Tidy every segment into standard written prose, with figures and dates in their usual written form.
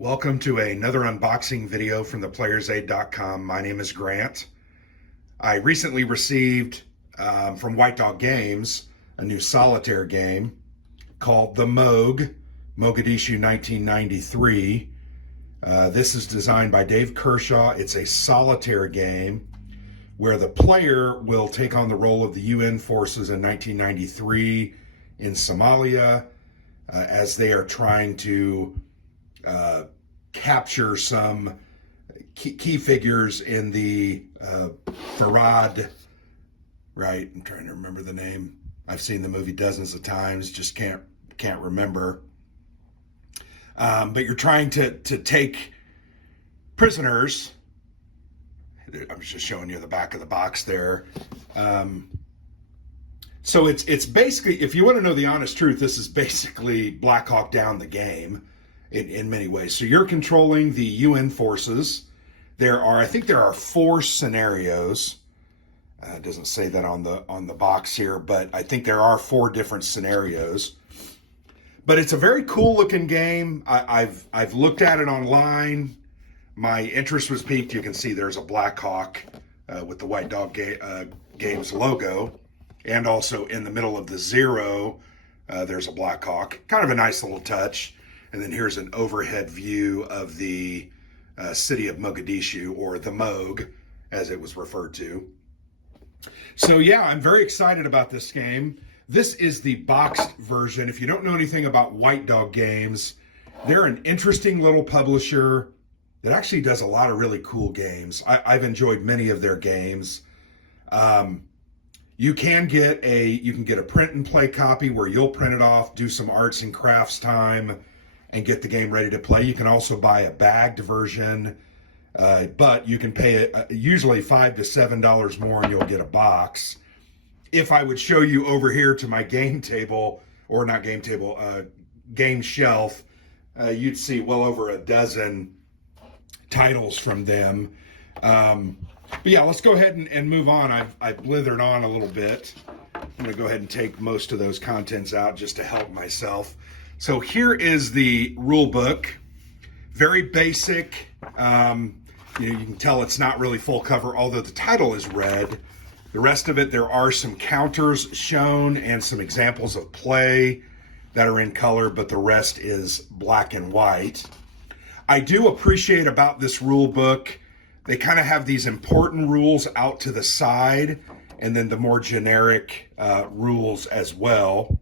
Welcome to another unboxing video from theplayersaid.com. My name is Grant. I recently received from White Dog Games a new solitaire game called The Moog, Mogadishu 1993. This is designed by Dave Kershaw. It's a solitaire game where the player will take on the role of the UN forces in 1993 in Somalia as they are trying to capture some key figures in the Farad, right? I'm trying to remember the name. I've seen the movie dozens of times, just can't remember. But you're trying to take prisoners. I'm just showing you the back of the box there. So it's basically, if you want to know the honest truth, this is basically Black Hawk Down the game in many ways. So you're controlling the UN forces. I think there are 4 scenarios. It doesn't say that on the box here, but I think there are 4 different scenarios. But it's a very cool looking game. I've looked at it online. My interest was piqued. You can see there's a Black Hawk with the White Dog Games logo. And also in the middle of the 0, there's a Black Hawk. Kind of a nice little touch. And then here's an overhead view of the city of Mogadishu, or the Moog, as it was referred to. So yeah, I'm very excited about this game. This is the boxed version. If you don't know anything about White Dog Games, they're an interesting little publisher that actually does a lot of really cool games. I've enjoyed many of their games. You can get a print and play copy where you'll print it off, do some arts and crafts time, and get the game ready to play. You can also buy a bagged version, but you can pay usually $5 to $7 more and you'll get a box. If I would show you over here to my game table, or not game table, game shelf, you'd see well over a dozen titles from them. But yeah, let's go ahead and move on. I've blithered on a little bit. I'm gonna go ahead and take most of those contents out just to help myself. So here is the rule book. Very basic. You can tell it's not really full cover, although the title is red. The rest of it, there are some counters shown and some examples of play that are in color, but the rest is black and white. I do appreciate about this rule book, they kind of have these important rules out to the side, and then the more generic rules as well.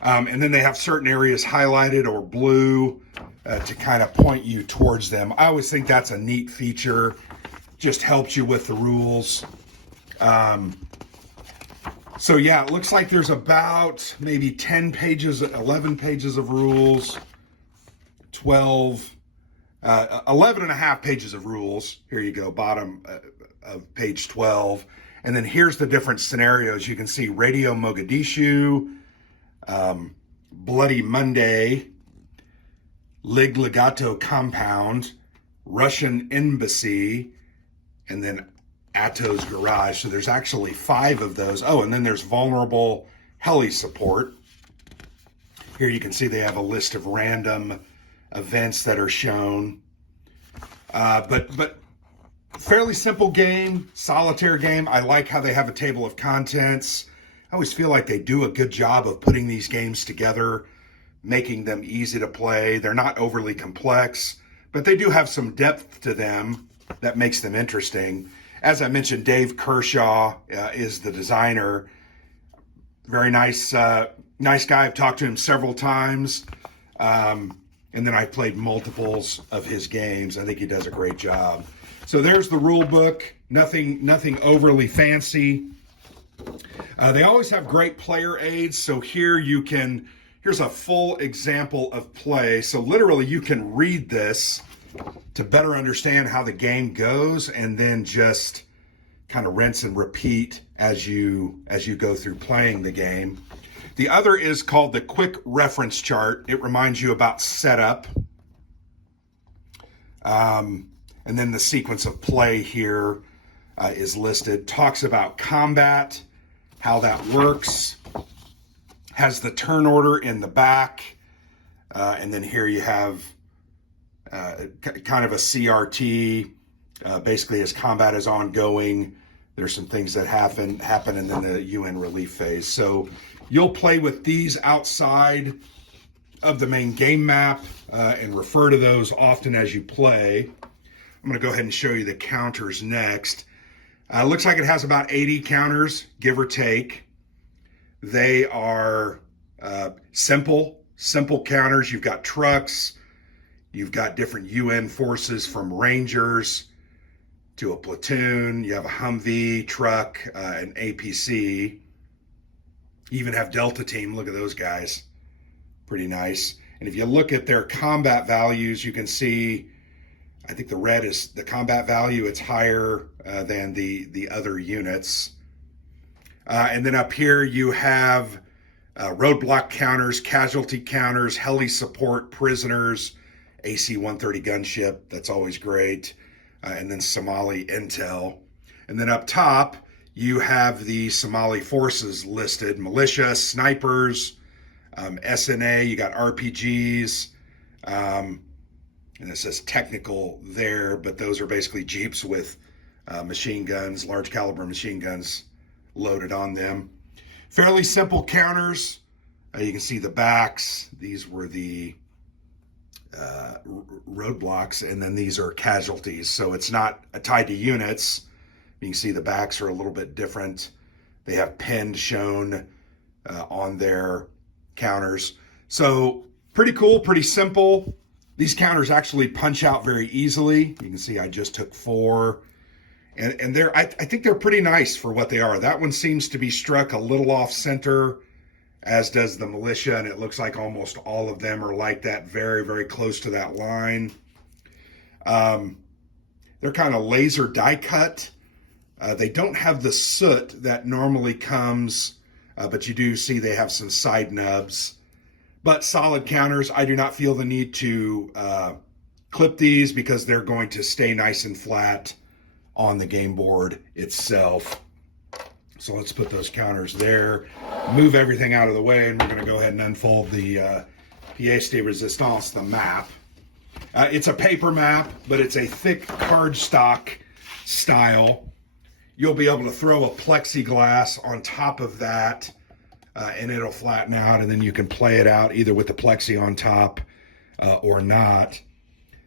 And then they have certain areas highlighted or blue to kind of point you towards them. I always think that's a neat feature, just helps you with the rules. So yeah, it looks like there's about maybe 10 pages, 11 pages of rules, 11 and a half pages of rules. Here you go, bottom of page 12. And then here's the different scenarios. You can see Radio Mogadishu, Bloody Monday, Lig Legato Compound, Russian Embassy, and then Atto's Garage. So there's actually 5 of those. Oh, and then there's Vulnerable Heli Support. Here you can see they have a list of random events that are shown. But fairly simple game, solitaire game. I like how they have a table of contents. I always feel like they do a good job of putting these games together, making them easy to play. They're not overly complex, but they do have some depth to them that makes them interesting. As I mentioned, Dave Kershaw is the designer. Very nice guy. I've talked to him several times. And then I've played multiples of his games. I think he does a great job. So there's the rule book. Nothing overly fancy. They always have great player aids. So here's a full example of play. So literally you can read this to better understand how the game goes, and then just kind of rinse and repeat as you go through playing the game. The other is called the Quick Reference Chart. It reminds you about setup. And then the sequence of play here is listed. Talks about combat, how that works. Has the turn order in the back. And then here you have kind of a CRT. Basically, as combat is ongoing, there's some things that happen, and then the UN relief phase. So you'll play with these outside of the main game map and refer to those often as you play. I'm going to go ahead and show you the counters next. Looks like it has about 80 counters, give or take. They are simple counters. You've got trucks, you've got different UN forces from Rangers to a platoon, you have a Humvee truck, an APC. You even have Delta Team, look at those guys, pretty nice. And if you look at their combat values, you can see, I think the red is the combat value, it's higher than the other units. And then up here you have roadblock counters, casualty counters, heli support, prisoners, AC-130 gunship, that's always great, and then Somali intel. And then up top, you have the Somali forces listed, militia, snipers, SNA, you got RPGs, and it says technical there, but those are basically Jeeps with machine guns, large caliber machine guns loaded on them. Fairly simple counters. You can see the backs. These were the roadblocks, and then these are casualties. So it's not tied to units. You can see the backs are a little bit different. They have pinned shown on their counters. So pretty cool, pretty simple. These counters actually punch out very easily. You can see I just took 4. And they're, I think they're pretty nice for what they are. That one seems to be struck a little off center, as does the militia, and it looks like almost all of them are like that, very, very close to that line. They're kind of laser die cut. They don't have the soot that normally comes, but you do see they have some side nubs. But solid counters, I do not feel the need to clip these because they're going to stay nice and flat on the game board itself. So let's put those counters there, move everything out of the way, and we're going to go ahead and unfold the pièce de résistance, the map. It's a paper map, but it's a thick cardstock style. You'll be able to throw a plexiglass on top of that, and it'll flatten out, and then you can play it out either with the plexi on top or not.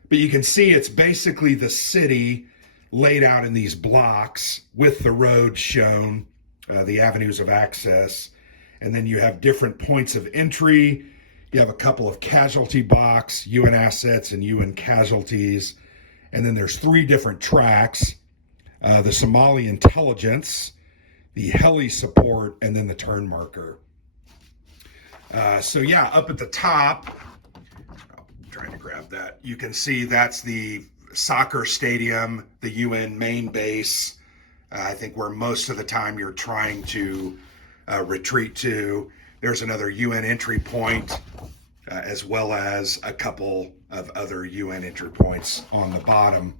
But you can see it's basically the city laid out in these blocks with the road shown, the avenues of access. And then you have different points of entry. You have a couple of casualty box, UN assets and UN casualties. And then there's 3 different tracks, the Somali intelligence, the heli support, and then the turn marker. So yeah, up at the top, I'm trying to grab that. You can see that's the soccer stadium, the UN main base, I think where most of the time you're trying to retreat to. There's another UN entry point, as well as a couple of other UN entry points on the bottom.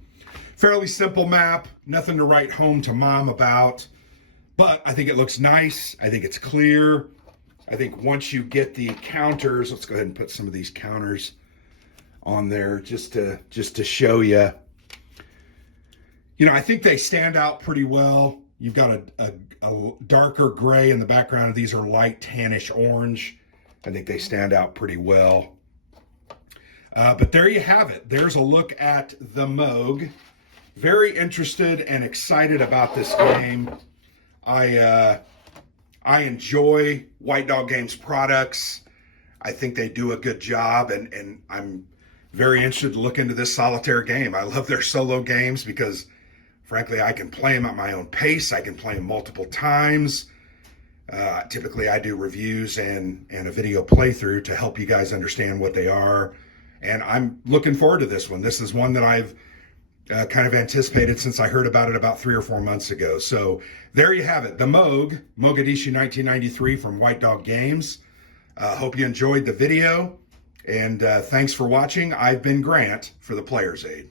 Fairly simple map, nothing to write home to mom about, but I think it looks nice. I think it's clear. I think once you get the counters, let's go ahead and put some of these counters on there just to show you. You know, I think they stand out pretty well. You've got a darker gray in the background, and these are light tannish orange. I think they stand out pretty well. But there you have it. There's a look at the Moog. Very interested and excited about this game. I enjoy White Dog Games products. I think they do a good job, and I'm very interested to look into this solitaire game. I love their solo games because, frankly, I can play them at my own pace. I can play them multiple times. Typically, I do reviews and a video playthrough to help you guys understand what they are. And I'm looking forward to this one. This is one that I've kind of anticipated since I heard about it about 3 or 4 months ago. So there you have it. The Moog, Mogadishu 1993 from White Dog Games. Hope you enjoyed the video. And thanks for watching. I've been Grant for the Player's Aid.